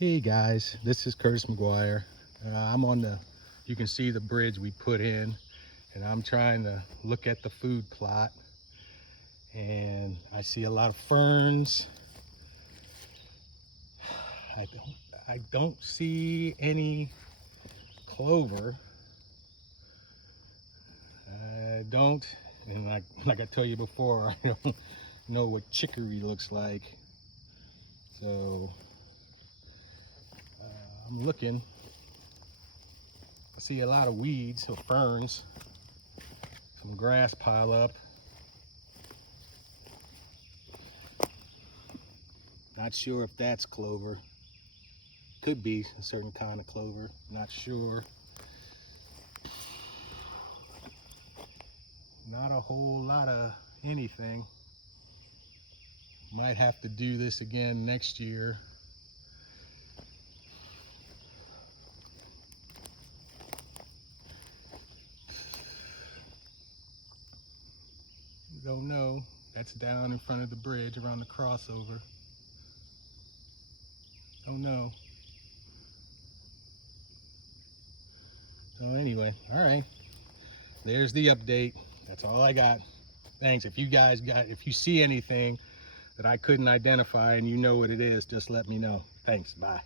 Hey guys, this is Curtis McGuire. I'm on the, you can see the bridge we put in, and I'm trying to look at the food plot, and I see a lot of ferns. I don't see any clover. I don't, and like I tell you before, I don't know what chicory looks like. So I'm looking. I see a lot of weeds or ferns, some grass pile up. Not sure if that's clover. Could be a certain kind of clover. Not sure. Not a whole lot of anything. Might have to do this again next year. Don't know. That's down in front of the bridge around the crossover. Don't know. So anyway, all right. There's the update. That's all I got. Thanks. If you see anything that I couldn't identify and you know what it is, just let me know. Thanks. Bye.